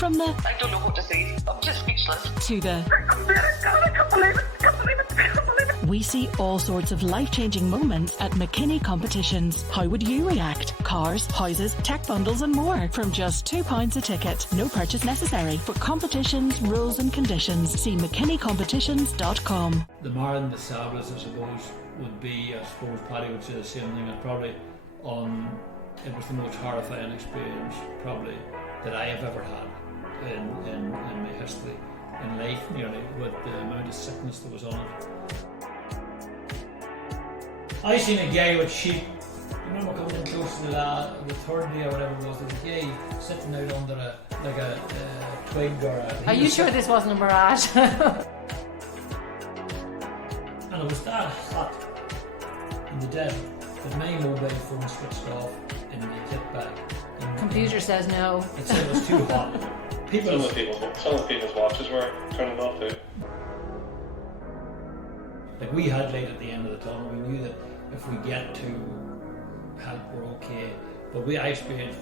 From the I don't know what to say. I'm just speechless. to the we see all sorts of life-changing moments at McKinney competitions. How would you react? Cars, houses, tech bundles and more from just £2 a ticket. No purchase necessary. For competitions, rules and conditions, see mckinneycompetitions.com. The marathon, the Sables, I suppose, would be, I suppose Paddy would say the same thing, and probably it was the most horrifying experience probably that I have ever had in my history, in life nearly, with the amount of sickness that was on it. I seen a guy with sheep. I remember coming in close to the third day or whatever it was. There was a guy sitting out under a twig or a... Are you sure this wasn't a mirage? And it was that hot in the desert that my mobile phone switched off in the kit bag. Computer says no. It said it was too hot. Some of people's watches were turning off too. Like, we had light at the end of the tunnel. We knew that if we get to help, we're okay. But I experienced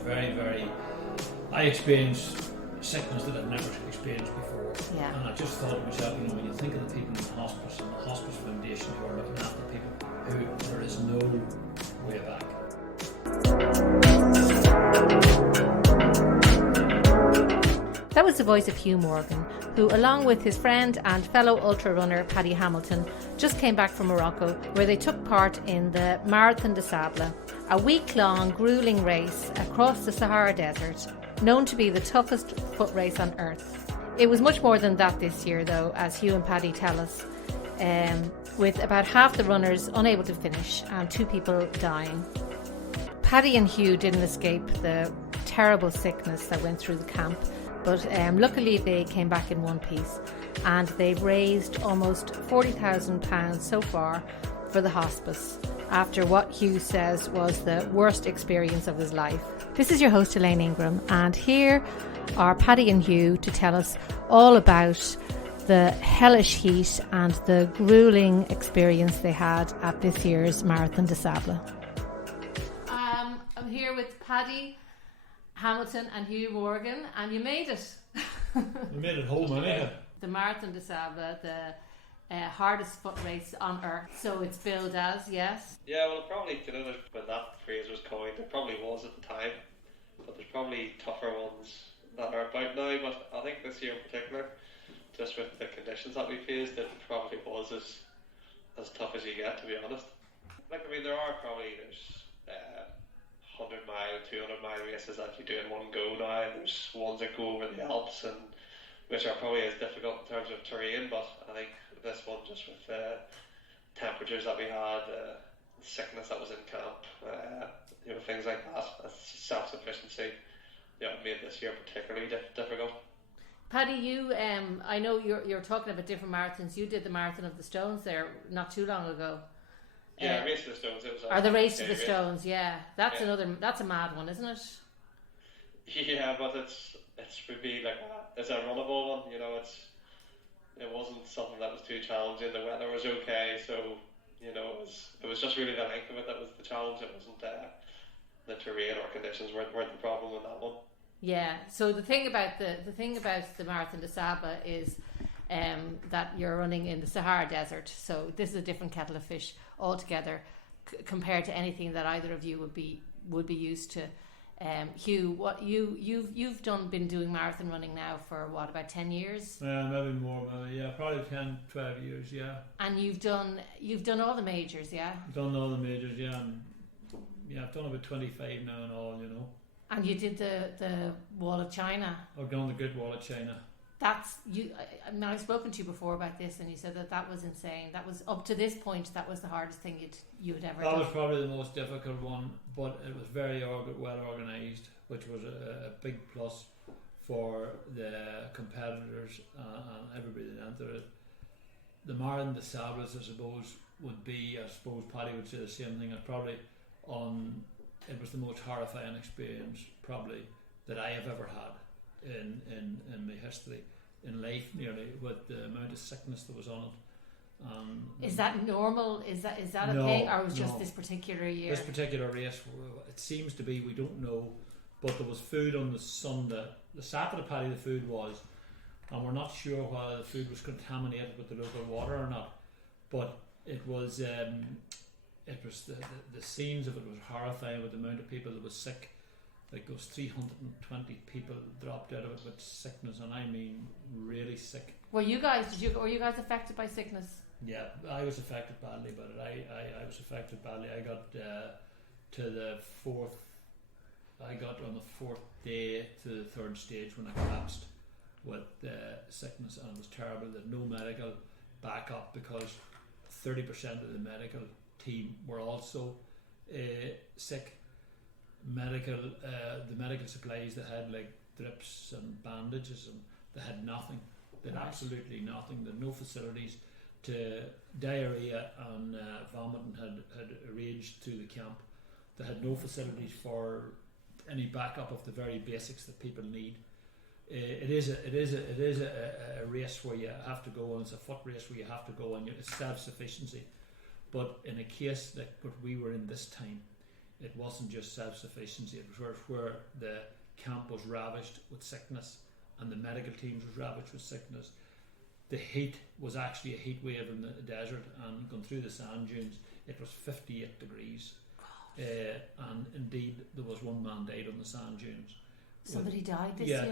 I experienced sickness that I'd never experienced before. Yeah. And I just thought to myself, when you think of the people in the hospice and the hospice foundation who are looking after people, who there is no way back. That was the voice of Hugh Morgan, who, along with his friend and fellow ultra runner Paddy Hamilton, just came back from Morocco, where they took part in the Marathon des Sables, a week-long gruelling race across the Sahara Desert, known to be the toughest foot race on earth. It was much more than that this year, though, as Hugh and Paddy tell us, with about half the runners unable to finish and 2 people dying. Paddy and Hugh didn't escape the terrible sickness that went through the camp, but luckily they came back in one piece, and they've raised almost £40,000 so far for the hospice, after what Hugh says was the worst experience of his life. This is your host Elaine Ingram, and here are Paddy and Hugh to tell us all about the hellish heat and the gruelling experience they had at this year's Marathon des Sables. I'm here with Paddy Hamilton and Hugh Morgan, and you made it. We made it home, anyway. The Marathon des Sables, the hardest foot race on earth. So it's billed as, yes? Yeah, well, probably, when that phrase was coined, it probably was at the time. But there's probably tougher ones that are about now. But I think this year in particular, just with the conditions that we faced, it probably was as tough as you get, to be honest. There are probably 100 mile, 200 mile races that you do in one go now. There's ones that go over the Alps, and which are probably as difficult in terms of terrain, but I think this one, just with the temperatures that we had, the sickness that was in camp, things like that, self-sufficiency, made this year particularly difficult. Paddy, you, I know you're talking about different marathons. You did the Marathon of the Stones there not too long ago. Yeah, Race to the Stones. It was the Race to the Stones. Yeah, that's a mad one, isn't it? Yeah, but it's would be it's a runnable one. It wasn't something that was too challenging. The weather was okay, so it was just really the length of it that was the challenge. It wasn't the terrain or conditions weren't the problem in that one. Yeah. So the thing about the Marathon des Sables is that you're running in the Sahara Desert. So this is a different kettle of fish altogether compared to anything that either of you would be used to. Hugh, what you've been doing marathon running now for about 10 years? Maybe more, probably 10, 12 years, yeah. And you've done all the majors, yeah? I've done all the majors, yeah, and I've done about 25 now and all, And you did the Wall of China. I've done the Great Wall of China. That's you. I've spoken to you before about this, and you said that was insane. That was up to this point. That was the hardest thing you had ever done. That was probably the most difficult one, but it was very well organised, which was a big plus for the competitors and everybody that entered it. The Marathon des Sables, I suppose, would be. I suppose Paddy would say the same thing. It was the most horrifying experience probably that I have ever had in my history, in life nearly, with the amount of sickness that was on it. Is that normal? Is that a thing, or was just this particular year? This particular race, it seems to be. We don't know but there was food on the Sunday. The Saturday Paddy, the food was, and we're not sure whether the food was contaminated with the local water or not, but it was the scenes of it was horrifying with the amount of people that was sick. Like those 320 people dropped out of it with sickness, and I mean really sick. Were you guys affected by sickness? Yeah, I was affected badly by it. I was affected badly. I got I got on the fourth day to the third stage when I collapsed with sickness, and it was terrible. That no medical backup because 30% of the medical team were also sick. The medical supplies, they had like drips and bandages, and they had nothing. They had absolutely nothing. They had no facilities. To diarrhea and vomiting had raged through the camp. They had no facilities for any backup of the very basics that people need. It is a race where you have to go, and it's a foot race where you have to go, and it's self-sufficiency. But in a case like what we were in this time, it wasn't just self-sufficiency. It was where the camp was ravished with sickness, and the medical teams was ravished with sickness. The heat was actually a heat wave in the desert, and going through the sand dunes, it was 58 degrees. And indeed, there was one man died on the sand dunes. Somebody died this year? Yeah,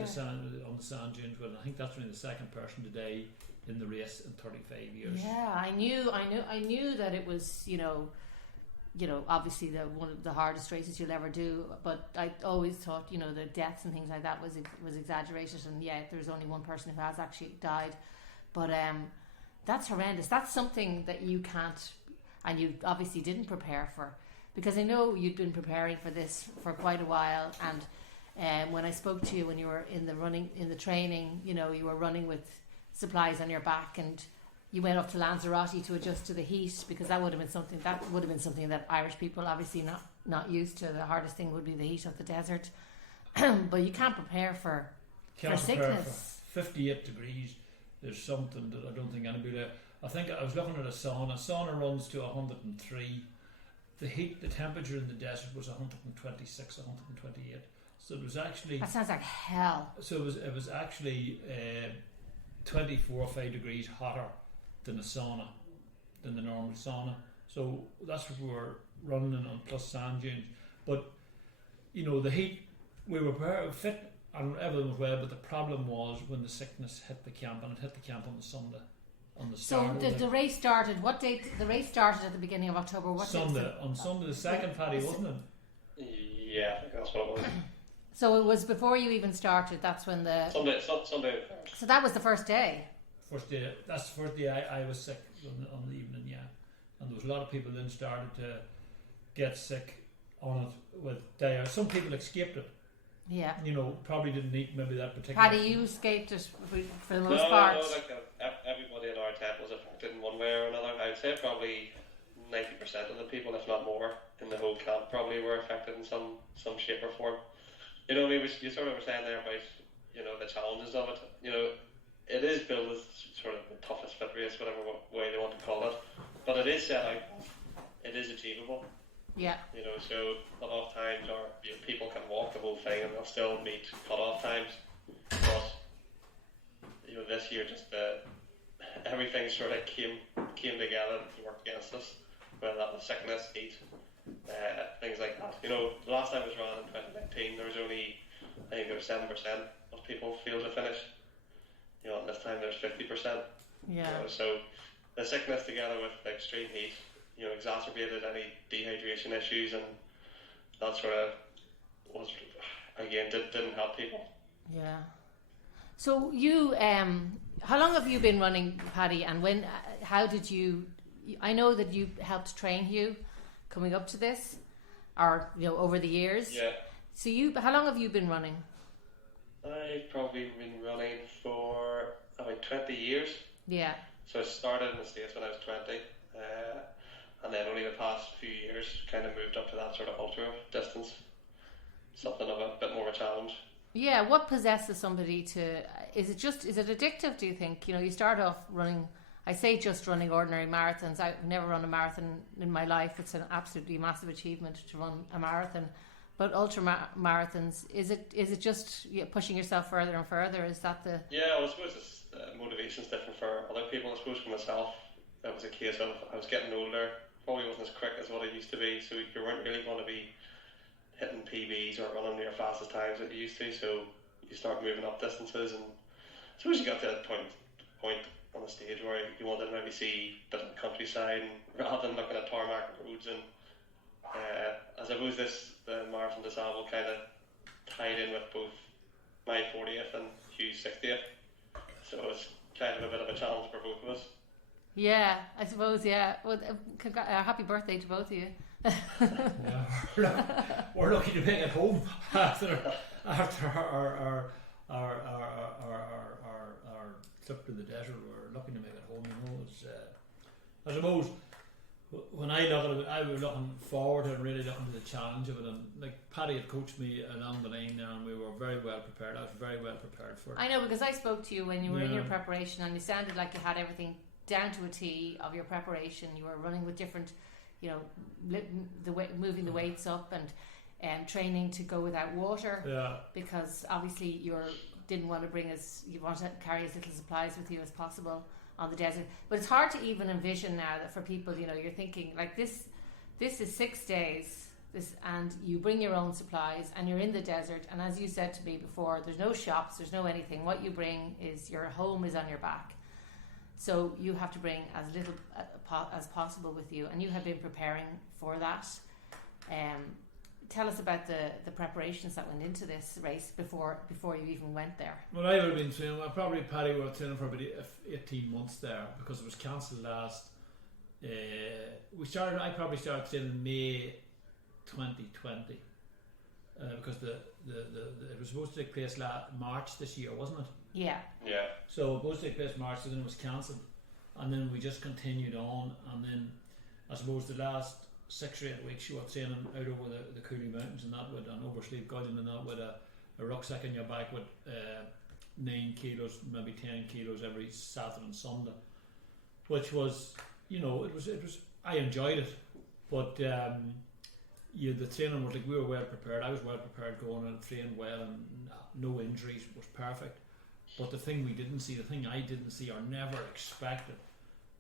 on the sand dunes. Well, I think that's only the second person to die in the race in 35 years. Yeah, I knew that it was, you know, obviously one of the hardest races you'll ever do. But I always thought, you know, the deaths and things like that was exaggerated. And yeah, there's only one person who has actually died. But that's horrendous. That's something that you can't, and you obviously didn't prepare for, because I know you'd been preparing for this for quite a while. And when I spoke to you when you were in the training, you know, you were running with supplies on your back, and you went up to Lanzarote to adjust to the heat, because that would have been something that Irish people obviously not used to. The hardest thing would be the heat of the desert. But you can't prepare for sickness. For 58 degrees. There's something that I don't think anybody. I think I was looking at a sauna. A sauna runs to 103. The temperature in the desert was 126, 128. So it was actually. That sounds like hell. So it was actually 24 or 5 degrees hotter than the normal sauna. So that's what we were running on, plus sand dunes. But you know, the heat, we were fit. And everything was well, but the problem was when the sickness hit the camp, and it hit the camp on the Sunday. On the start. So the race started. What date? The race started at the beginning of October. What Sunday. On Sunday, the second Paddy, wasn't it? Yeah, I think that's what it was. So it was before you even started. That's when the Sunday. So that was the first day. First day. That's the first day I was sick on the evening. Yeah, and there was a lot of people then started to get sick on it with diarrhea. Some people escaped it. Yeah. You know, probably didn't eat maybe that particular. Paddy, you escaped it for the most part. No, like everybody in our tent was affected in one way or another. I'd say probably 90% of the people, if not more, in the whole camp probably were affected in some shape or form. You know, you sort of were saying there about, you know, the challenges of it. You know, it is billed as sort of the toughest fit race, whatever way they want to call it. But it is set out. It is achievable. Yeah. You know, so a lot of times people can walk the whole thing and they'll still meet cut-off times. But, you know, this year just everything sort of came together to work against us. Whether that was sickness, heat, things like that. You know, the last time it was run in 2019, there was only, I think there was 7% of people failed to finish. You know, and this time there's 50%. Yeah. You know, so the sickness together with the extreme heat, you know, exacerbated any dehydration issues, and that sort of was, again, didn't help people. Yeah. So you, how long have you been running, Paddy? And when? How did you? I know that you helped train Hugh coming up to this, or you know, over the years. Yeah. So how long have you been running? I've probably been running for about 20 years. Yeah. So I started in the States when I was 20. And then only the past few years kind of moved up to that sort of ultra distance, something of a bit more of a challenge. Yeah, what possesses somebody to, is it addictive, do you think? You know, you start off running, I say just running ordinary marathons. I've never run a marathon in my life. It's an absolutely massive achievement to run a marathon. But marathons, is it just pushing yourself further and further? Is that the... Yeah, well, I suppose it's, motivation's different for other people. I suppose for myself, it was a case of I was getting older, probably wasn't as quick as what I used to be, so you weren't really going to be hitting PBs or running your fastest times that you used to, so you start moving up distances, and I suppose you got to that point on the stage where you wanted to maybe see a bit of the countryside and, rather than looking at tarmac roads. And I suppose the Marathon des Sables kind of tied in with both my 40th and Hugh's 60th, so it's kind of a bit of a challenge for both of us. Yeah, I suppose, yeah. Well, happy birthday to both of you. Yeah, we're lucky to make it home after our trip to the desert. We're lucky to make it home. You know, it's, I suppose when I look at it, I was looking forward to it, really looking to the challenge of it. And like Paddy had coached me along the line there, and we were very well prepared. I was very well prepared for it. I know, because I spoke to you when you were in your preparation, and you sounded like you had everything down to a T of your preparation. You were running with different, you know, moving the weights up and training to go without water. Yeah. Because obviously you didn't want to you want to carry as little supplies with you as possible on the desert. But it's hard to even envision now that for people, you know, you're thinking like this is 6 days. And you bring your own supplies, and you're in the desert. And as you said to me before, there's no shops, there's no anything. What you bring is your home is on your back. So you have to bring as little as possible with you, and you have been preparing for that. Tell us about the preparations that went into this race before you even went there. Well, I would have been training. Probably Paddy were training for about 18 months there, because it was cancelled last. I probably started training in May 2020, because it was supposed to take place March this year, wasn't it? Yeah. So it was supposed to take place March, and then it was cancelled, and then we just continued on, and then I suppose the last 6 or 8 weeks you were training out over the Cooley Mountains and that, with an oversleeve gullion and that, with a rucksack on your back with 9 kilos, maybe 10 kilos every Saturday and Sunday, which was, you know, it was I enjoyed it, but the training was like, we were well prepared. I was well prepared going and trained well, and no injuries, was perfect. But the thing we didn't see, the thing I didn't see or never expected,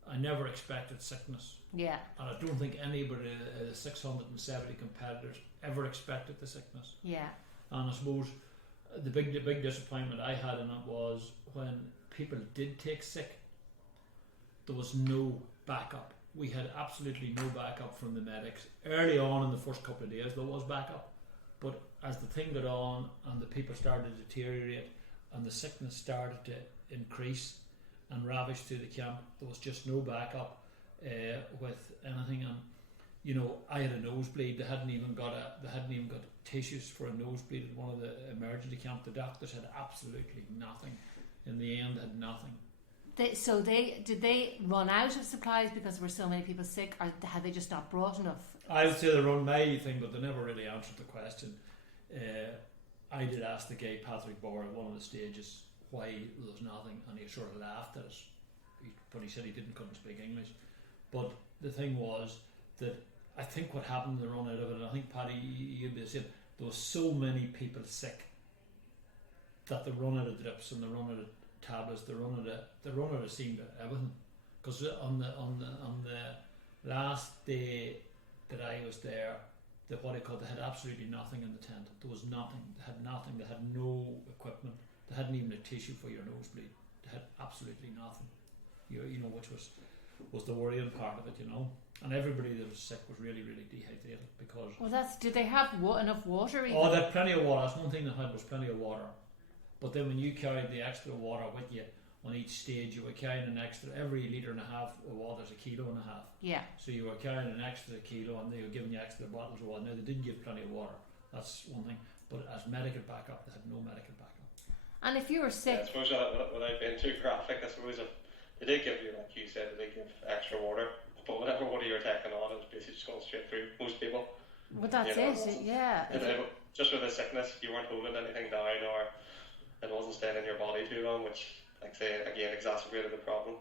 I never expected sickness. Yeah. And I don't think anybody, 670 competitors, ever expected the sickness. Yeah. And I suppose the big disappointment I had in it was when people did take sick, there was no backup. We had absolutely no backup from the medics. Early on in the first couple of days there was backup, but as the thing got on and the people started to deteriorate and the sickness started to increase and ravage through the camp, there was just no backup with anything. And you know, I had a nosebleed. They hadn't even got tissues for a nosebleed at one of the emergency camp. The doctors had absolutely nothing. In the end, had nothing. Did they run out of supplies because there were so many people sick, or had they just not brought enough? I would say they run my thing, but they never really answered the question. I did ask the guy Patrick Bauer at one of the stages why there was nothing, and he sort of laughed at us. But he said he couldn't speak English. But the thing was that I think what happened, they run out of it, and I think Paddy, you'd be saying, there was so many people sick that they run out of drips and they run out of tablets, they run out of seemed everything. Because on the last day that I was there, they had absolutely nothing in the tent. There was nothing. They had nothing. They had no equipment. They hadn't even a tissue for your nosebleed. They had absolutely nothing. You know, which was the worrying part of it, you know. And everybody that was sick was really, really dehydrated because. Well, did they have enough water? Even? Oh, they had plenty of water. That's one thing they had, was plenty of water. But then when you carried the extra water with you on each stage, you were carrying an extra, every litre and a half of water is 1.5 kilos. Yeah. So you were carrying an extra kilo, and they were giving you extra bottles of water. Now, they didn't give plenty of water. That's one thing. But as medical backup, they had no medical backup. And if you were sick... Yeah, I suppose without being too graphic, I suppose if they did give you, like you said, they give extra water. But whatever water you're taking on, it was basically just going straight through most people. Well, that's it, yeah. Just with the sickness, you weren't holding anything down, or it wasn't staying in your body too long, which, like I say, again, exacerbated the problem.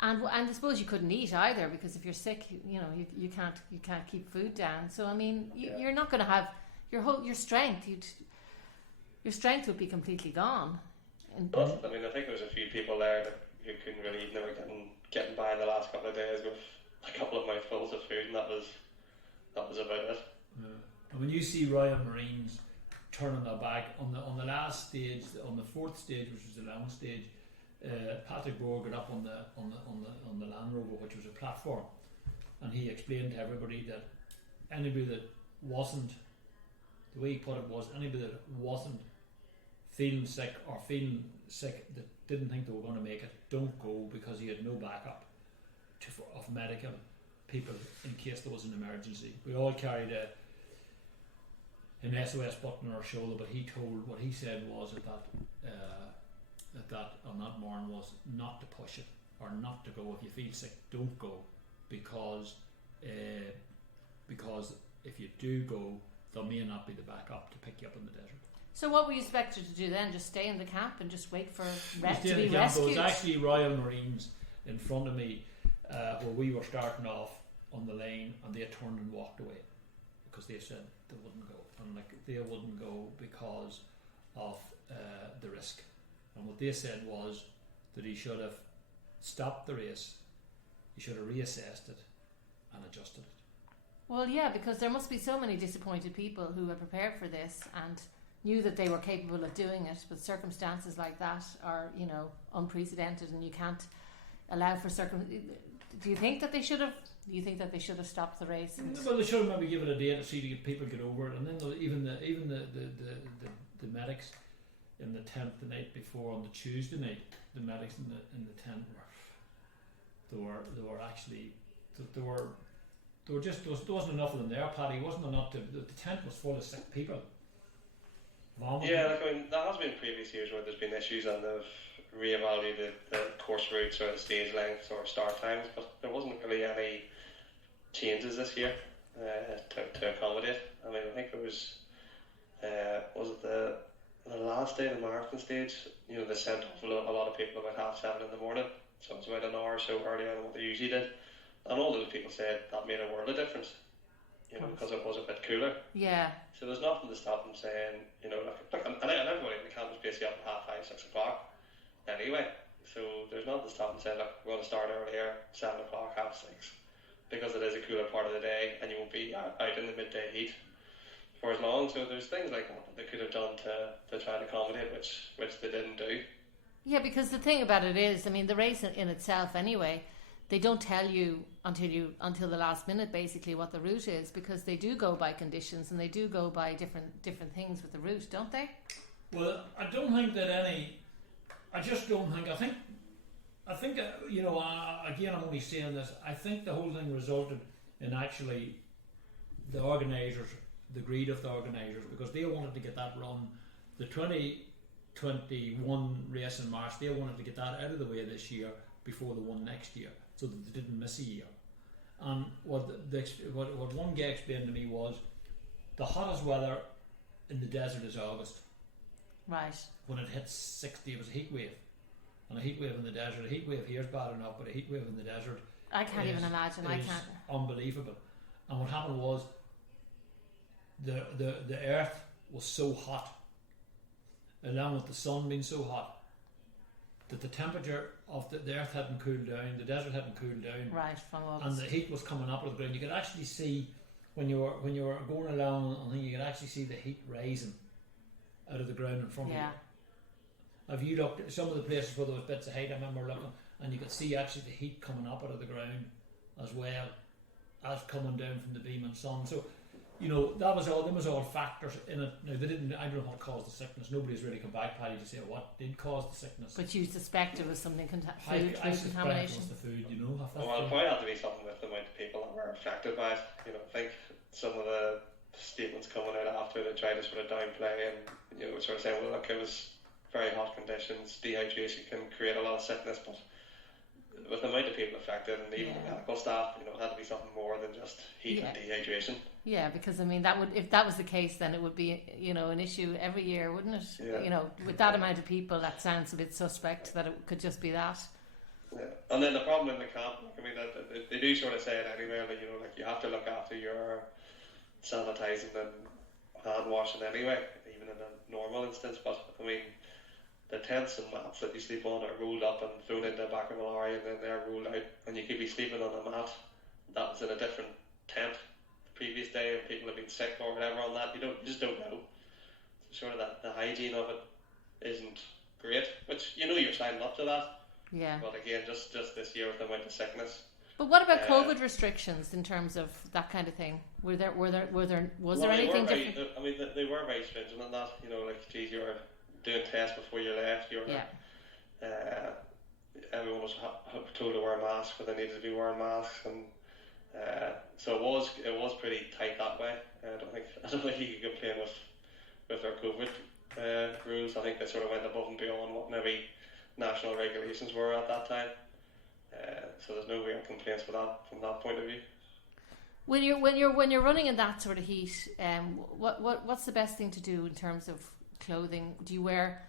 And I suppose you couldn't eat either, because if you're sick, you know, you can't keep food down. So I mean, you're not going to have your strength would be completely gone. But, I mean, I think there was a few people there who couldn't really, they were getting by in the last couple of days with a couple of mouthfuls of food, and that was about it. Yeah. And when you see Royal Marines turning their back on the last stage, on the fourth stage, which was the long stage, Patrick Bohr got up on the Land Rover, which was a platform, and he explained to everybody that anybody that wasn't, the way he put it was, anybody that wasn't feeling sick that didn't think they were going to make it, don't go, because he had no backup of medical people in case there was an emergency. We all carried an SOS button on our shoulder, but what he said was that on that morning was not to push it or not to go. If you feel sick, don't go, because if you do go, there may not be the backup to pick you up in the desert. So what were you expected to do then? Just stay in the camp and just wait for to be rescued? There was actually Royal Marines in front of me where we were starting off on the lane, and they turned and walked away because they said they wouldn't go, and they wouldn't go because of the risk. And what they said was that he should have stopped the race, he should have reassessed it and adjusted it. Well, yeah, because there must be so many disappointed people who had prepared for this and knew that they were capable of doing it, but circumstances like that are, unprecedented, and you can't allow for Do you think that they should have? Do you think that they should have stopped the race? Well, they should have maybe given a day to see to get people get over it, and then even the medics in the tent the night before, on the Tuesday night, the medics in the tent there wasn't enough of them there, Paddy. Wasn't enough the tent was full of sick people. Vomiting. Yeah, there has been previous years where there's been issues and they've reevaluated the course routes or the stage lengths or start times, but there wasn't really any changes this year to accommodate. I mean, I think it was it the last day of the marathon stage, they sent off a lot of people about 7:30 in the morning, so it was about an hour or so earlier than what they usually did, and all those people said that made a world of difference, because it was a bit cooler. Yeah. So there's nothing to stop them saying, and everybody in the camp was basically up at 5:30, 6 o'clock anyway, so there's nothing to stop them saying, look, we're going to start earlier, 7 o'clock, 6:30, because it is a cooler part of the day and you won't be out in the midday heat for as long. So there's things like that they could have done to try and accommodate, which they didn't do. Yeah, because the thing about it is, I mean, the race in itself anyway, they don't tell you until the last minute basically what the route is, because they do go by conditions and they do go by different things with the route, don't they? Well, I don't think that I think again, I'm only saying this, I think the whole thing resulted in actually the organisers, the greed of the organisers, because they wanted to get that run, the 2021 race in March, they wanted to get that out of the way this year before the one next year, so that they didn't miss a year. And what one guy explained to me was, the hottest weather in the desert is August. Right. When it hits 60, it was a heat wave. And a heat wave in the desert, a heat wave here is bad enough, but a heat wave in the desert, I can't even imagine. I can't. Unbelievable. And what happened was, the earth was so hot, along with the sun being so hot, that the temperature of the earth hadn't cooled down, the desert hadn't cooled down, right, from August. And the heat was coming up with the ground. You could actually see when you were going along, I think you could actually see the heat rising out of the ground in front of you. Have you looked at some of the places where there was bits of height? I remember looking, and you could see actually the heat coming up out of the ground as well as coming down from the beaming sun. So, them was all factors in it. Now, they didn't. I don't know what caused the sickness. Nobody's really come back, Paddy, to say what did cause the sickness. But you suspect it was something food I suspect contamination. it was the food. Well, it probably had to be something with the amount of people that were affected by it. I think some of the statements coming out after, they tried to sort of downplay and sort of saying, well, look, it was very hot conditions, dehydration can create a lot of sickness, but with the amount of people affected and even the medical staff, it had to be something more than just heat and dehydration. Yeah, because I mean, if that was the case, then it would be an issue every year, wouldn't it? Yeah. With that amount of people, that sounds a bit suspect that it could just be that. Yeah. And then the problem in the camp, they do sort of say it anyway, that you have to look after your sanitising and hand washing anyway, even in a normal instance. But I mean, the tents and mats that you sleep on are rolled up and thrown into the back of a lorry, and then they're rolled out, and you could be sleeping on a mat that was in a different tent the previous day, and people have been sick or whatever on that. You just don't know. So sort of the hygiene of it isn't great, which you're signing up to that. Yeah. But again, just this year with the amount of sickness. But what about COVID restrictions in terms of that kind of thing? Was there anything different? I mean, they were very stringent on that. Like, geez, you were doing tests before you left. Everyone was told to wear a mask, but they needed to be wearing masks, and so it was pretty tight that way. I don't think you could complain with their COVID rules. I think they sort of went above and beyond what maybe national regulations were at that time. So there's no real complaints for that from that point of view. When you're running in that sort of heat, what's the best thing to do in terms of clothing? Do you wear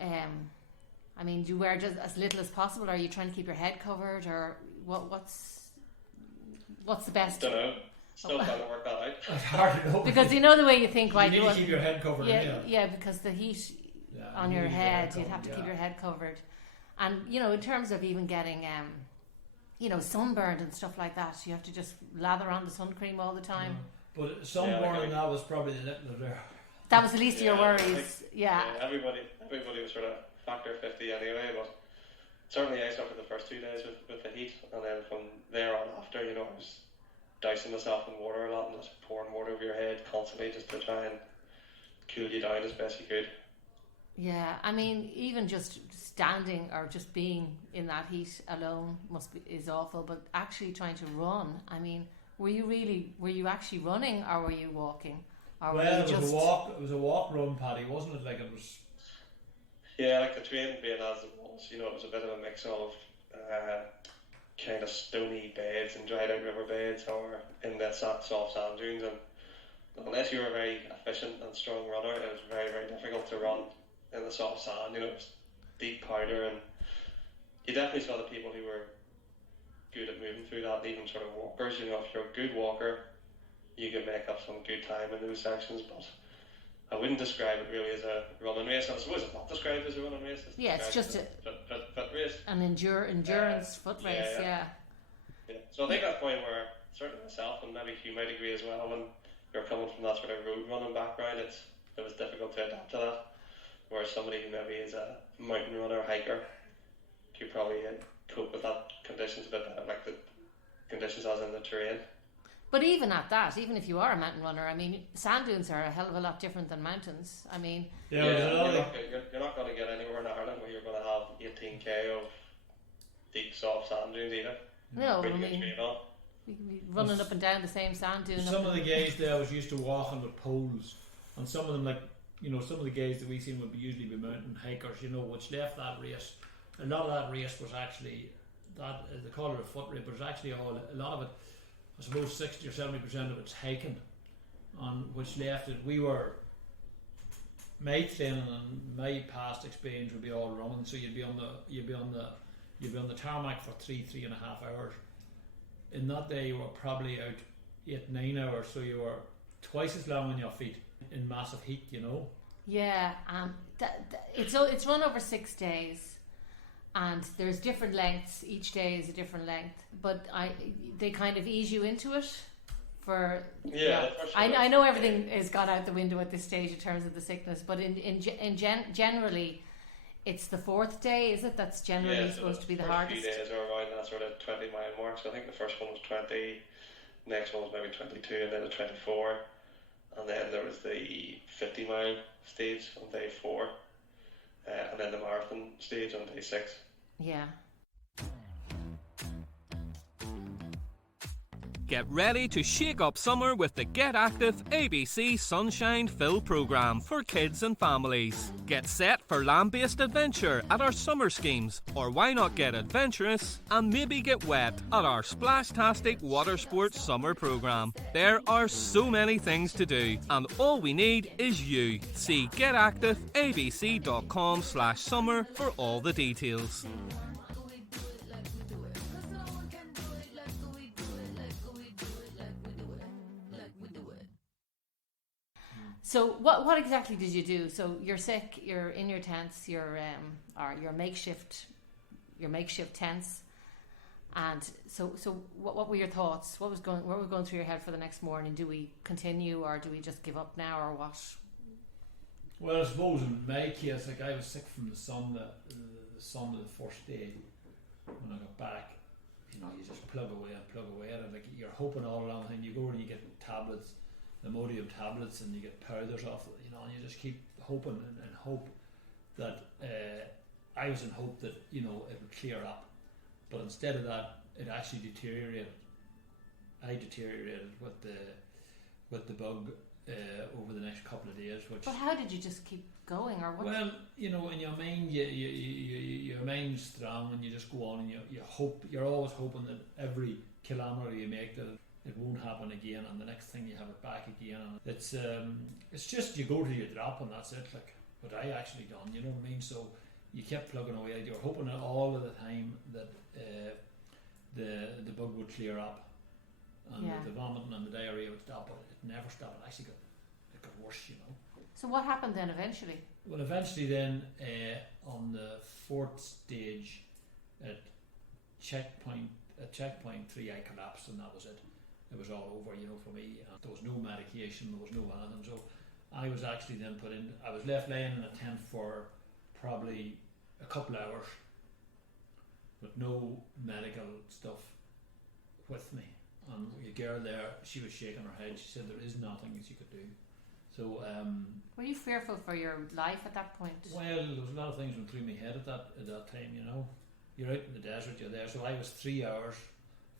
do you wear just as little as possible? Or are you trying to keep your head covered, or what's the best? Don't know. Still trying to work that out. It's hard to know. Because you know the way you think, you need to keep your head covered. Yeah, because the heat on your head, you'd have to keep your head covered. And in terms of even getting sunburned and stuff like that, you have to just lather on the sun cream all the time. But sunburn, that was probably the little there. That was the least of your worries. Everybody was sort of factor 50 anyway, but certainly I suffered the first 2 days with the heat, and then from there on after, I was dousing myself in water a lot and just pouring water over your head constantly just to try and cool you down as best you could. Yeah, I mean, even just standing or just being in that heat alone is awful. But actually trying to run, I mean, were you actually running, or were you walking? Or it was a walk. It was a walk run, Paddy, wasn't it? Like it was. Yeah, like the train being as it was, it was a bit of a mix of kind of stony beds and dried out river beds, or in the soft sand dunes, and unless you were a very efficient and strong runner, it was very, very difficult to run in the soft sand. It was deep powder, and you definitely saw the people who were good at moving through that, even sort of walkers. If you're a good walker, you can make up some good time in those sections, but I wouldn't describe it really as a running race. I suppose it's not described as a running race. It's just a foot race. An endurance foot race, yeah. So I think that's the point where certainly myself, and maybe Hugh might agree as well, when you're coming from that sort of road running background, it was difficult to adapt to that. Whereas somebody who maybe is a mountain runner, hiker, could probably cope with that conditions a bit better, like the conditions as in the terrain. But even at that, even if you are a mountain runner, I mean, sand dunes are a hell of a lot different than mountains. I mean, you're not going to get anywhere in Ireland where you're going to have 18k of deep soft sand dunes either. No, I mean, you can be running up and down the same sand dune. Some of the guys there was used to walking with poles, and some of them, like, some of the guys that we seen would usually be mountain hikers, which left that race. A lot of that race was actually that they call it a foot race, but it's actually a lot of it. I suppose 60 or 70% of it's hiking, on which left it. We were my training and my past experience would be all running. So you'd be on the tarmac for 3.5 hours. In that day, you were probably out 8-9 hours, so you were twice as long on your feet in massive heat. Yeah, it's run over 6 days. And there's different lengths. Each day is a different length, but they kind of ease you into it. I know everything has gone out the window at this stage in terms of the sickness, but generally, it's the 4th day, is it? That's generally supposed to be the hardest. Few days are around that sort of 20-mile mark. So I think the first one was 20, next one was maybe 22, and then a 24, and then there was the 50-mile stage on day 4. And then the marathon stage on day 6. Yeah. Get ready to shake up summer with the Get Active ABC Sunshine Fill programme for kids and families. Get set for land-based adventure at our summer schemes, or why not get adventurous and maybe get wet at our Splashtastic Water Sports Summer programme. There are so many things to do, and all we need is you. See getactiveabc.com/summer for all the details. So what exactly did you do? So you're sick. You're in your tents. Your makeshift tents. And so what were your thoughts? What was going through your head for the next morning? Do we continue or do we just give up now or what? Well, I suppose in my case, like I was sick from the sun of the first day. When I got back, you know, you just plug away, and like you're hoping all along the time. You go and you get tablets, Imodium tablets, and you get powders off it, you know, and you just keep hoping and hope that I was in hope that, you know, it would clear up. But instead of that, it actually deteriorated. I deteriorated with the bug over the next couple of days. But how did you just keep going, or what? Well, you know, in your mind, your mind's strong, and you just go on, and you hope. You're always hoping that every kilometre you make, that it won't happen again, and the next thing you have it back again. And it's just you go to your drop, and that's it. Like what I actually done, you know what I mean? So you kept plugging away. You're hoping all of the time that the bug would clear up, and the vomiting and the diarrhea would stop, but it never stopped. It actually got worse, you know. So what happened then eventually? Well, eventually then on the fourth stage at checkpoint 3, I collapsed, and that was it. It was all over, you know, for me. There was no medication, there was no anything. So I was actually then put in. I was left laying in a tent for probably a couple of hours with no medical stuff with me. And the girl there, she was shaking her head. She said there is nothing that you could do. So were you fearful for your life at that point? Well, there was a lot of things went through my head at that time, you know. You're out in the desert, you're there. So I was 3 hours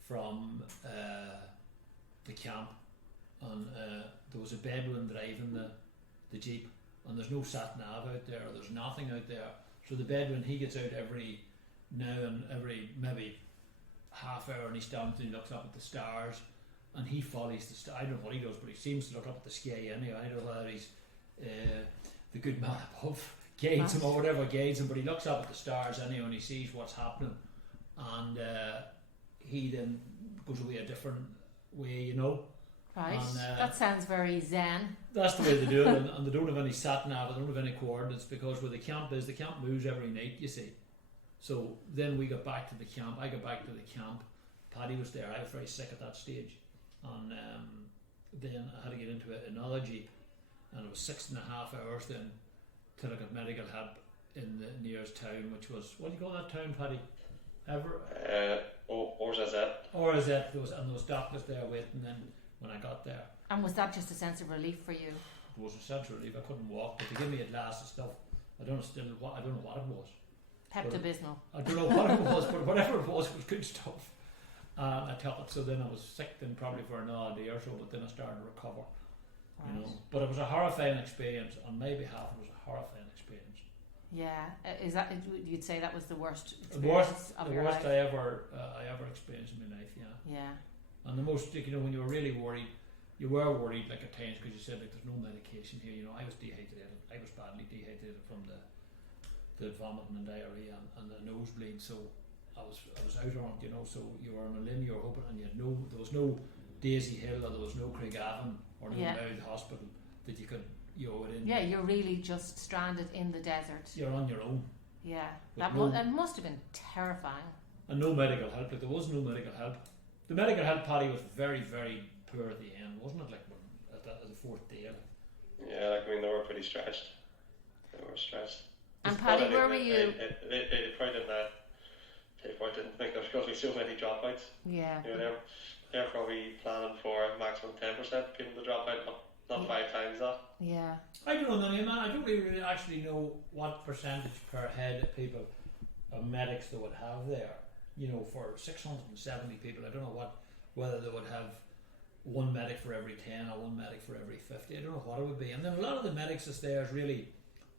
from the camp, and there was a Bedouin driving the jeep, and there's no sat nav out there, there's nothing out there. So the Bedouin, he gets out every now and every maybe half hour, and he stands and he looks up at the stars, and he follows the stars. I don't know what he does, but he seems to look up at the sky anyway. I don't know whether he's the good man above guides him or whatever guides him, but he looks up at the stars anyway, and he sees what's happening, and he then goes away a different way, you know. Right, and, that sounds very zen. That's the way they do it, and they don't have any sat nav, they don't have any coordinates, because where the camp is, the camp moves every night, you see. So then we got back to the camp. I got back to the camp. Paddy was there. I was very sick at that stage, and then I had to get into another jeep, and it was 6.5 hours then till I got medical help in the nearest town, which was, what do you call that town, Paddy? Orzet. There was doctors there waiting then when I got there. And was that just a sense of relief for you? It was a sense of relief. I couldn't walk, but they gave me a glass of stuff. I don't know what it was. Pepto-Bismol. I don't know what it was, but whatever it was good stuff. I took it, so then I was sick then probably for another day or so, but then I started to recover. Right. You know, but it was a horrifying experience. On my behalf, it was a horrifying experience. Yeah, is that? You'd say that was the worst experience of your life? I ever experienced in my life. Yeah. Yeah. And the most, you know, when you were really worried, you were worried like at times because you said like there's no medication here. You know, I was dehydrated. I was badly dehydrated from the vomiting and diarrhea and the nosebleed. So I was out on it, you know. So you were on a limb, you were hoping, and there was no Daisy Hill, or there was no Craigavon or no Loud Hospital that you could it in. Yeah, you're really just stranded in the desert. You're on your own. Yeah, it must have been terrifying. And no medical help. Like there was no medical help. The medical help, Paddy, was very, very poor at the end, wasn't it? Like at the fourth day. Yeah, like I mean, they were pretty stretched. And Paddy, where were you? They probably didn't think there was going to be so many dropouts. Yeah. You know, they're probably planning for a maximum 10% people to drop out, not 5 times that. Yeah. I don't know, man. I don't really actually know what percentage per head of people, of medics, they would have there. You know, for 670 people, I don't know whether they would have one medic for every 10 or one medic for every 50. I don't know what it would be. And then a lot of the medics that's there is really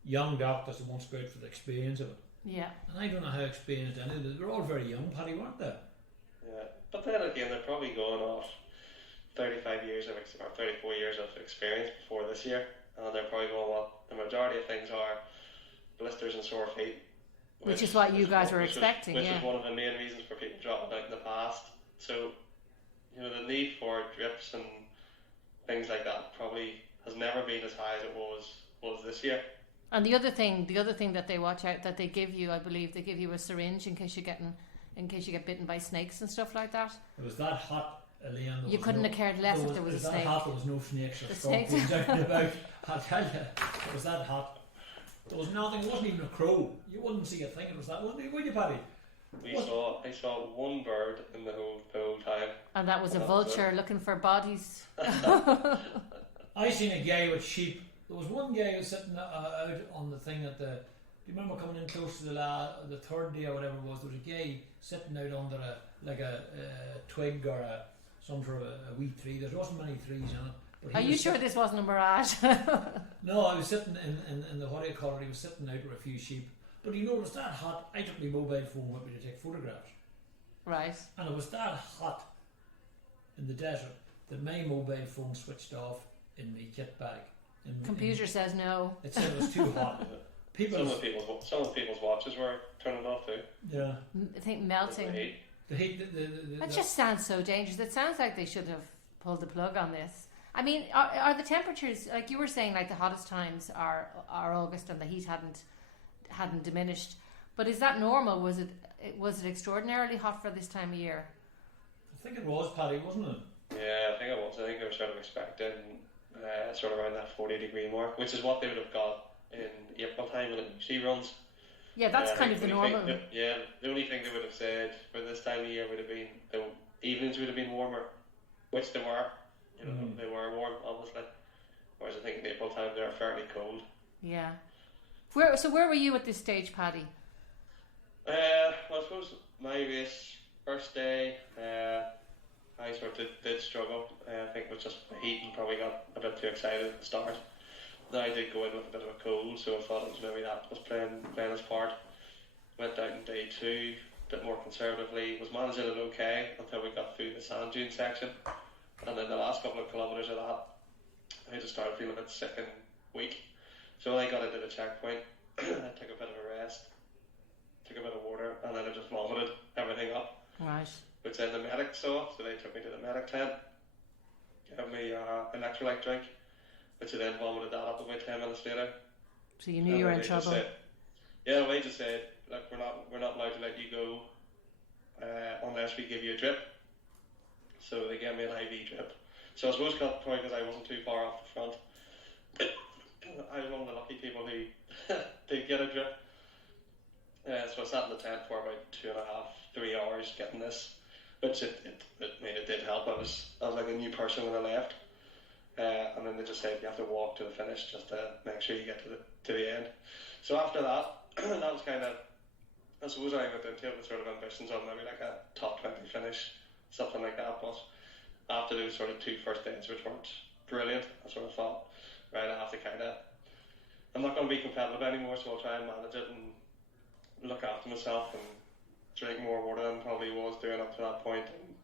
young doctors that won't go out for the experience of it. Yeah. And I don't know how experienced any of them. They're all very young, Paddy, weren't they? Yeah. But then again, they're probably going off 35 years or 34 years of experience before this year, and they're probably going, well, the majority of things are blisters and sore feet. Which is what you guys were expecting, which is one of the main reasons for people dropping out in the past. So, you know, the need for drips and things like that probably has never been as high as it was this year. And the other thing that they watch out, that they give you, I believe, they give you a syringe in case you get bitten by snakes and stuff like that. It was that hot, Elaine. You couldn't have cared less if there was a snake. It was that hot, there was no snakes or The scorpions out and about. I'll tell you, it was that hot. There was nothing, it wasn't even a crow. You wouldn't see a thing, it was that, would you, Paddy? I saw one bird in the whole time. And that was a vulture looking for bodies. I seen a guy with sheep. There was one guy who was sitting out on the thing at the. Do you remember coming in close to the third day or whatever it was? There was a guy sitting out under a twig or some sort of a wee tree. There wasn't many trees in it. But Are you sure this wasn't a mirage? No, I was sitting in the what do you call it? He was sitting out with a few sheep. But you know, it was that hot. I took my mobile phone with me to take photographs. Right. And it was that hot in the desert that my mobile phone switched off in my kit bag. Computer says no. It said it was too hot. Some of people's watches were turning off too. Yeah. I think melting. The heat. That just sounds so dangerous. It sounds like they should have pulled the plug on this. I mean, are the temperatures, like you were saying, like the hottest times are August and the heat hadn't diminished? But is that normal? Was it extraordinarily hot for this time of year? I think it was, Paddy, wasn't it? Yeah, I think it was. I think they were sort of expecting sort of around that 40-degree mark, which is what they would have got in April time when it usually runs. Yeah, that's kind of the normal. The only thing they would have said for this time of year would have been the evenings would have been warmer, which they were. You know, they were warm, obviously. Whereas I think in April time they were fairly cold. Yeah. Where were you at this stage, Paddy? Well, I suppose my race, first day, I sort of did struggle. I think it was just the heat and probably got a bit too excited at the start. Then I did go in with a bit of a cold, so I thought it was maybe that was playing its part. Went out in day 2, a bit more conservatively, was managing it okay until we got through the sand dune section. And then the last couple of kilometres of that, I just started feeling a bit sick and weak. So when I got into the checkpoint, I took a bit of a rest, took a bit of water, and then I just vomited everything up. Right. Which then the medic saw, so they took me to the medic tent, gave me an electrolyte drink, which I then vomited that up about 10 minutes later. So you knew you were in trouble. They just said, look, we're not allowed to let you go unless we give you a drip. So they gave me an IV drip. So I suppose probably because I wasn't too far off the front, I was one of the lucky people who did get a drip. So I sat in the tent for about 2.5-3 hours getting this, which it did help. I was like a new person when I left, and then they just said you have to walk to the finish just to make sure you get to the end. So after that, that was kind of, I suppose I went into it with sort of ambitions of maybe like a top 20 finish, something like that. But after those sort of 2 first days, which weren't brilliant, I sort of thought, right, I have to I'm not going to be competitive anymore, so I'll try and manage it and look after myself and drink more water than probably was doing up to that point, and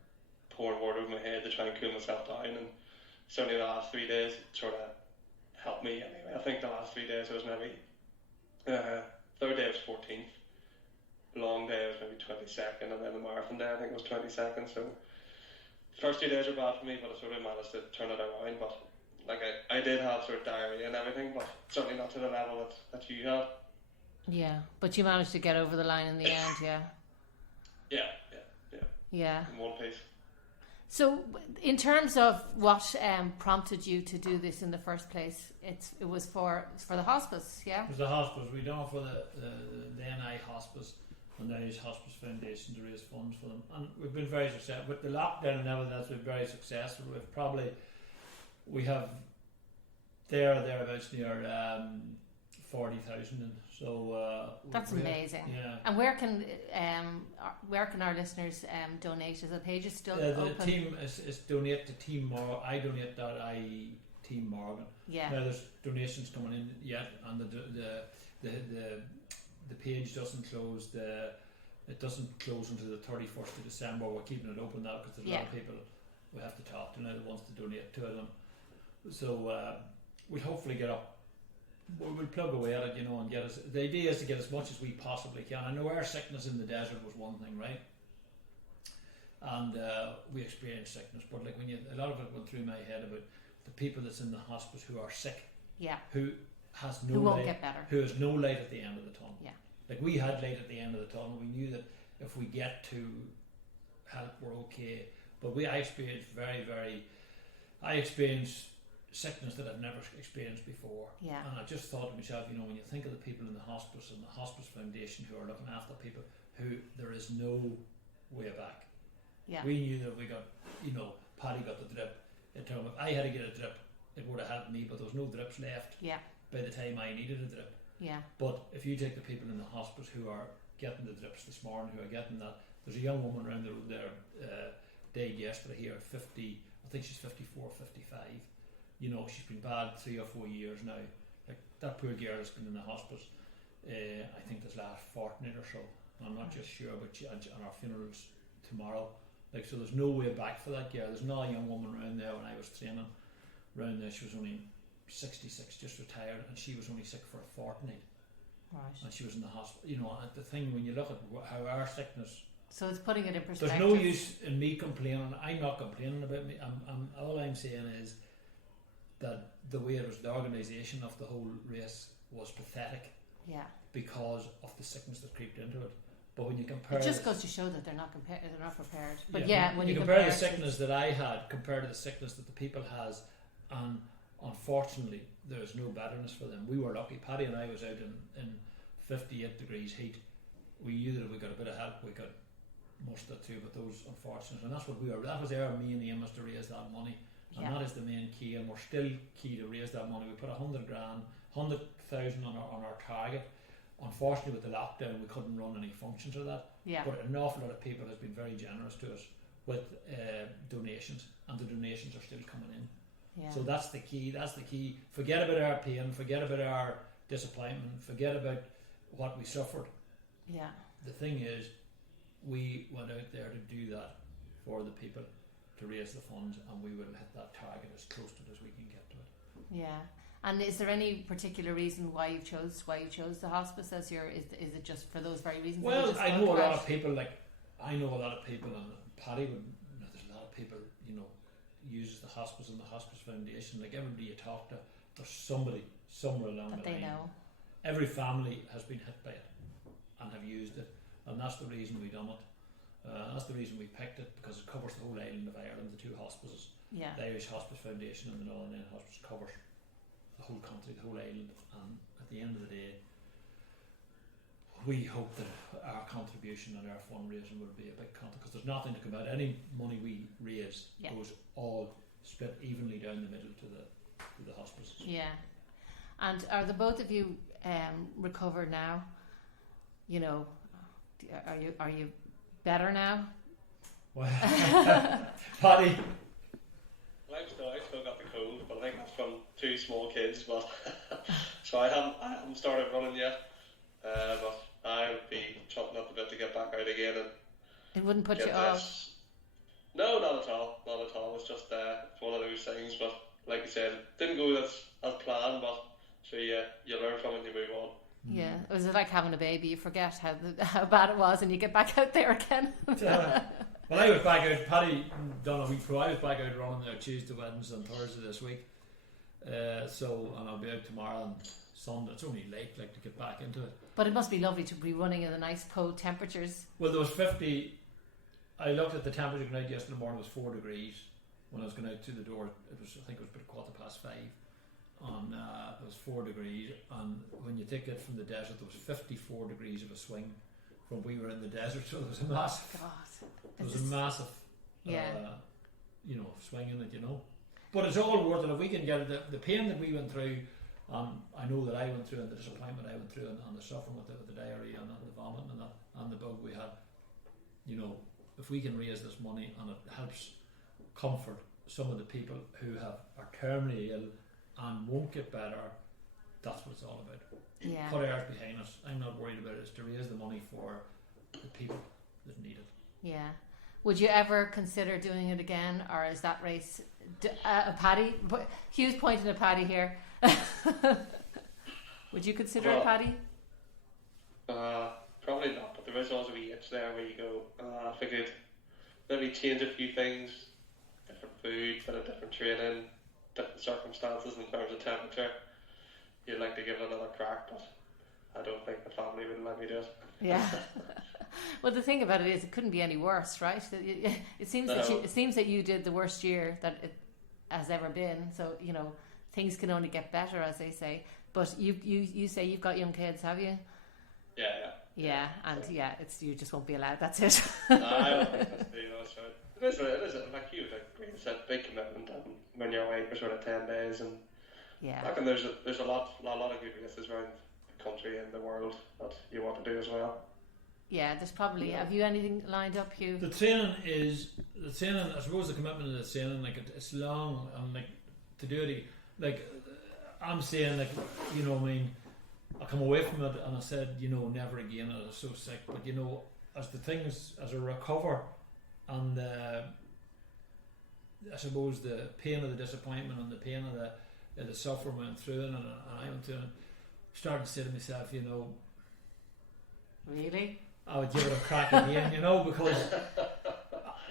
pouring water over my head to try and cool myself down. And certainly the last 3 days sort of helped me anyway. I think the last 3 days was maybe third day was 14th, long day was maybe 22nd, and then the marathon day I think was 22nd. So the first 2 days were bad for me, but I sort of managed to turn it around. But like I did have sort of diarrhea and everything, but certainly not to the level that you had. Yeah, but you managed to get over the line in the end, yeah. Yeah. In one piece. So, in terms of what prompted you to do this in the first place, it was for the hospice, yeah? It was the hospice. We done it for the NI hospice and the Irish Hospice Foundation to raise funds for them, and we've been very successful. With the lockdown and everything else, we've been very successful. We have thereabouts near 40,000, so that's amazing. Yeah. And where can our listeners donate? Is the page still open? The team is donate to Team Morgan. I donate.ie Team Morgan. Yeah. Now there's donations coming in yet, and the page doesn't close. It doesn't close until the 31st of December. We're keeping it open now because there's a lot of people we have to talk to now that wants to donate to them. So we'll hopefully get up. We'll plug away at it, and get us. The idea is to get as much as we possibly can. I know air sickness in the desert was one thing, right? And we experienced sickness, but like a lot of it went through my head about the people that's in the hospice who are sick, Yeah. who has no Who won't light, get better. who has no light at the end of the tunnel. Yeah. Like we had light at the end of the tunnel. We knew that if we get to help, we're okay. But I experienced I experienced sickness that I've never experienced before. Yeah. And I just thought to myself, you know, when you think of the people in the hospice and the hospice foundation who are looking after people who there is no way back. Yeah. We knew that we got, you know, Paddy got the drip. If I had to get a drip, it would have helped me, but there was no drips left Yeah. by the time I needed a drip. Yeah. But if you take the people in the hospice who are getting the drips this morning, who are getting that, there's a young woman around the road there, died yesterday here at 50, I think she's 54, 55. You know, she's been bad 3 or 4 years now. Like that poor girl has been in the hospice, I think this last fortnight or so. I'm not just sure, but and our funeral's tomorrow. Like, so there's no way back for that girl. There's not a young woman around there when I was training. Around there, she was only 66, just retired, and she was only sick for a fortnight. Right. And she was in the hospital. You know, and the thing when you look at how our sickness, So it's putting it in perspective. there's no use in me complaining. I'm not complaining about me. All I'm saying is that the way it was, the organisation of the whole race was pathetic Yeah. because of the sickness that creeped into it. But when you compare, It just goes to show that they're not prepared. But when you compare the sickness that I had compared to the sickness that the people has, and unfortunately there's no betterness for them. We were lucky. Paddy and I was out in 58 degrees heat. We knew that if we got a bit of help we could muster through, but those unfortunate, and that's what we were. That was our main aim, was to raise that money, and that is the main key, and we're still key to raise that money. We put 100,000 on our target. Unfortunately, with the lockdown, we couldn't run any functions of that. Yeah. But an awful lot of people has been very generous to us with donations, and the donations are still coming in. Yeah. So that's the key. That's the key. Forget about our pain. Forget about our disappointment. Forget about what we suffered. Yeah. The thing is, we went out there to do that for the people, to raise the funds, and we will hit that target as close to it as we can get to it. Yeah. And is there any particular reason why you chose the hospice as your? Is it just for those very reasons? Well, I know a lot of people. I know a lot of people, and Paddy would. There's a lot of people, uses the hospice and the hospice foundation. Like everybody you talk to, there's somebody somewhere along that the line. they know. Every family has been hit by it and have used it, and that's the reason we done it. That's the reason we picked it, because it covers the whole island of Ireland. The two hospices, Yeah. the Irish Hospice Foundation and the Northern Ireland Hospice, covers the whole country, the whole island, and at the end of the day, we hope that our contribution and our fundraising will be a big contribution, because there's nothing to come out. Any money we raise goes all split evenly down the middle to the hospices. Yeah. And are the both of you recovered now? Are you better now? Well, Paddy. I still got the cold, but I think that's from 2 small kids. But so I haven't started running yet. But I would be chopping up a bit to get back out again. And it wouldn't put you off? No, not at all. Not at all. It's just it's one of those things. But like you said, it didn't go as planned. But so you learn from it and you move on. Yeah, it was like having a baby. You forget how bad it was, and you get back out there again. Well, I was back out. Paddy done a week pro. I was back out running there Tuesday, Wednesday, and Thursday this week. And I'll be out tomorrow and Sunday. It's only late, to get back into it. But it must be lovely to be running in the nice cold temperatures. Well, there was 50. I looked at the temperature going out yesterday morning. It was 4 degrees when I was going out to the door. I think it was about 5:15. And it was 4 degrees, and when you take it from the desert, there was 54 degrees of a swing from we were in the desert, so there was a massive swing in it, but it's all worth it if we can get it. The pain that we went through, I know that I went through, and the disappointment I went through, and the suffering with the diarrhea and the vomiting and the bug we had, if we can raise this money and it helps comfort some of the people who are terminally ill and won't get better, that's what it's all about. Yeah. Put ours behind us. I'm not worried about it. It's to raise the money for the people that need it. Yeah. Would you ever consider doing it again, or is that race Paddy? Hugh's pointing at Paddy here. Would you consider it, Paddy? Probably not, but there is always a wee itch there where you go, I figured maybe change a few things, different food, bit of different training, circumstances in terms of temperature, you'd like to give it another crack, but I don't think the family would let me do it. Yeah. Well, the thing about it is, it couldn't be any worse, right? It seems that you did the worst year that it has ever been. So things can only get better, as they say. But you say you've got young kids, have you? Yeah. Yeah, and it's you just won't be allowed. That's it. I don't think that's so. It is like you said, big commitment, and when you're away for sort of 10 days, and I reckon there's a lot of good races around the country and the world that you want to do as well. Yeah, there's probably. Have you anything lined up, Hugh? The training. I suppose the commitment of the training, like it's long, and like to do it, like I'm saying, like I mean, I come away from it and I said, never again. I was so sick, but as I recover, and I suppose the pain of the disappointment and the pain of the suffering went through it, and I went through it, started to say to myself, really, I would give it a crack again, because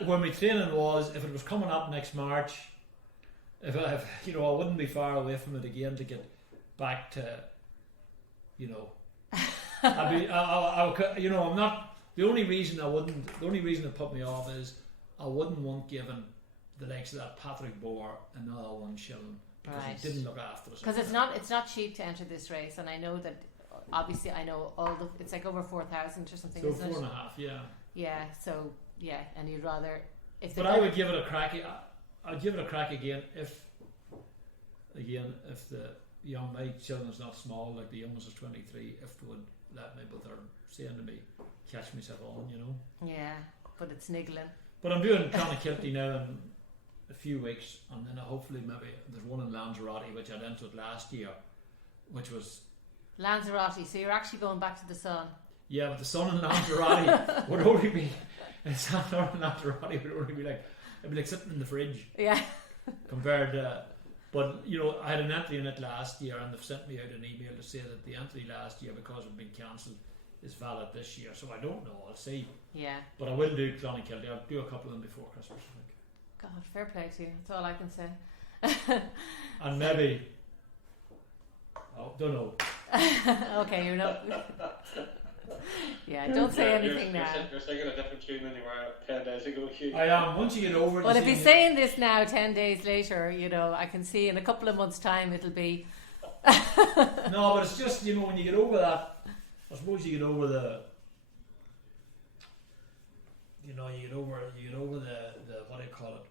when my training was, if it was coming up next March, if I wouldn't be far away from it again to get back to, I'm not. The only reason it put me off is I wouldn't want giving the likes of that Patrick Boer another one shilling because he didn't look after us. Because it's not cheap to enter this race, and I know that. Obviously, I know it's like over 4,000 or something. So isn't 4.5, it? yeah. Yeah. So and you'd rather But I would give it a crack. I'd give it a crack again if the my children's not small, like the youngest is 23. If they would let me, but they're saying to me, catch myself on, Yeah, but it's niggling. But I'm doing Clonakilty now in a few weeks, and then hopefully maybe there's one in Lanzarote which I'd entered last year, which was. Lanzarote, so you're actually going back to the sun. Yeah, but the sun in Lanzarote would only be it'd be like sitting in the fridge. Yeah. Compared to, but I had an entry in it last year, and they've sent me out an email to say that the entry last year, because it had been cancelled, is valid this year. So I don't know. I'll see. Yeah. But I will do Clonakilty. I'll do a couple of them before Christmas. God, fair play to you. That's all I can say. And maybe. Don't know. Okay, you're not. Yeah, don't say anything now. You're singing a different tune than you were 10 days ago, Hugh. I am. Once you get over it. Well, if he's saying this now 10 days later, I can see in a couple of months' time it'll be. No, but it's just when you get over that. I suppose you get over the. You get over the what do you call it?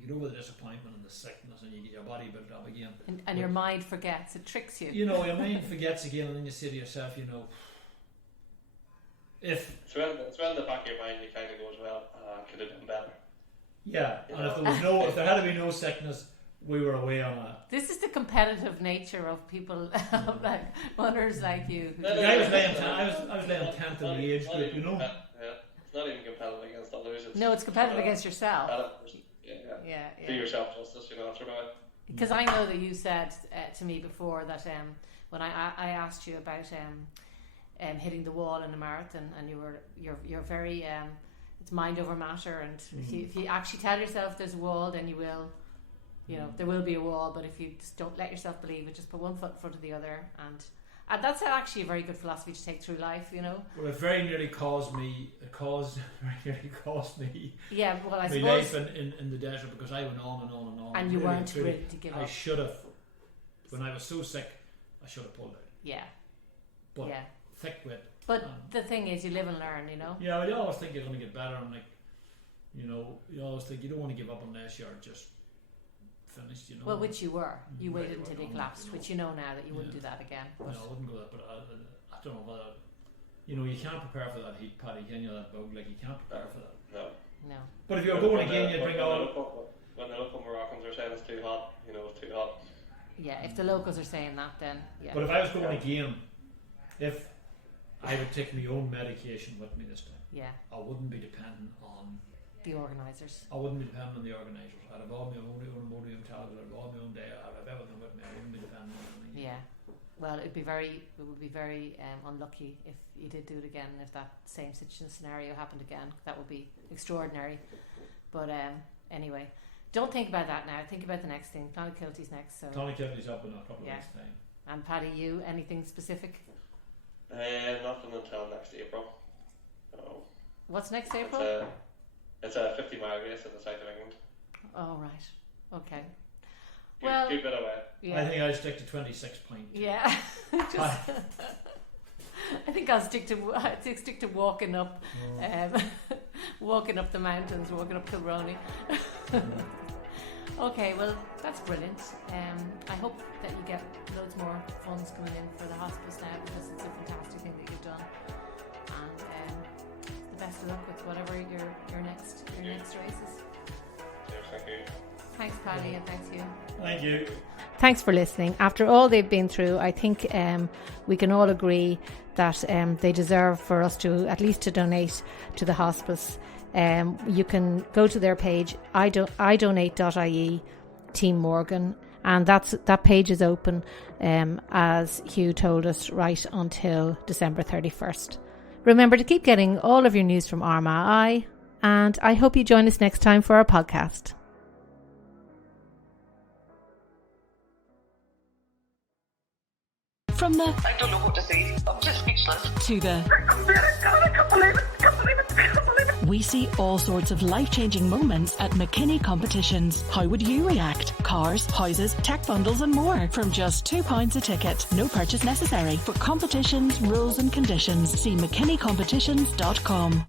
You get over the disappointment and the sickness, and you get your body built up again. And your mind forgets. It tricks you. Your mind forgets again, and then you say to yourself, if... It's when in the back of your mind you kind of go as well, I could have done better. Yeah, and if there had to be no sickness, we were away on a... This is the competitive nature of people, like runners like you. I was laying 10th in the age group, Yeah, it's not even competitive against others. No, it's competitive against yourself. Yeah. Do yourself justice, throughout. Because I know that you said to me before that when I asked you about hitting the wall in a marathon, and you're very it's mind over matter, and if you actually tell yourself there's a wall, then you will. There will be a wall, but if you just don't let yourself believe it, just put one foot in front of the other, and that's actually a very good philosophy to take through life, Well, it very nearly caused me. Yeah, well, I my suppose. life in the desert, because I went on and on and on. And you weren't ready to give up. I should have. When I was so sick, I should have pulled out. Yeah. But thick with. But the thing is, you live and learn, Yeah, you always think you're going to get better, and you always think you don't want to give up unless you're just finished, Well, which you were. You waited until you collapsed, which now that you wouldn't do that again. But no, I wouldn't go that, but I don't know whether... you can't prepare for that heat, Paddy, can you? That bug, you can't prepare for that. No. But if you're going again, you'd bring all... When the local Moroccans are saying it's too hot, it's too hot. Yeah, if the locals are saying that, then yeah. But if I was going again, if I would take my own medication with me this time, I wouldn't be dependent on the organisers. I wouldn't be dependent on the organisers. I'd have all my own Imodium tablets, I'd have all my own day, I'd have everything with me. I wouldn't be dependent on me. Yeah. Well, it would be very unlucky if you did do it again. If that same scenario happened again, that would be extraordinary. But anyway, Don't think about that now. Think about the next thing. Clonakilty's next. So. Clonakilty's up in a couple of weeks' time. And Paddy, you, anything specific? Nothing until next April. No. What's next April? It's a 50-mile race in the south of England. Oh, right. Okay. Good bit away. Yeah. I think I'll stick to 26.2. Yeah. I think I'll stick to walking up, walking up the mountains, walking up Kilroney. Okay, well that's brilliant. I hope that you get loads more funds coming in for the hospice now, because it's a fantastic thing that you've done. And the best of luck with whatever your next races. Cheers, thank you. Thanks, Paddy, and thanks, Hugh. Thank you. Thanks for listening. After all they've been through, I think we can all agree that they deserve for us to at least to donate to the hospice. You can go to their page, idonate.ie Team Morgan, and that page is open, as Hugh told us, right until December 31st. Remember to keep getting all of your news from Armagh, and I hope you join us next time for our podcast. From the I don't know what to say. I'm just speechless. to the I can't believe it. we see all sorts of life-changing moments at McKinney Competitions. How would you react? Cars, houses, tech bundles and more from just £2 a ticket. No purchase necessary. For competitions, rules and conditions, see mckinneycompetitions.com.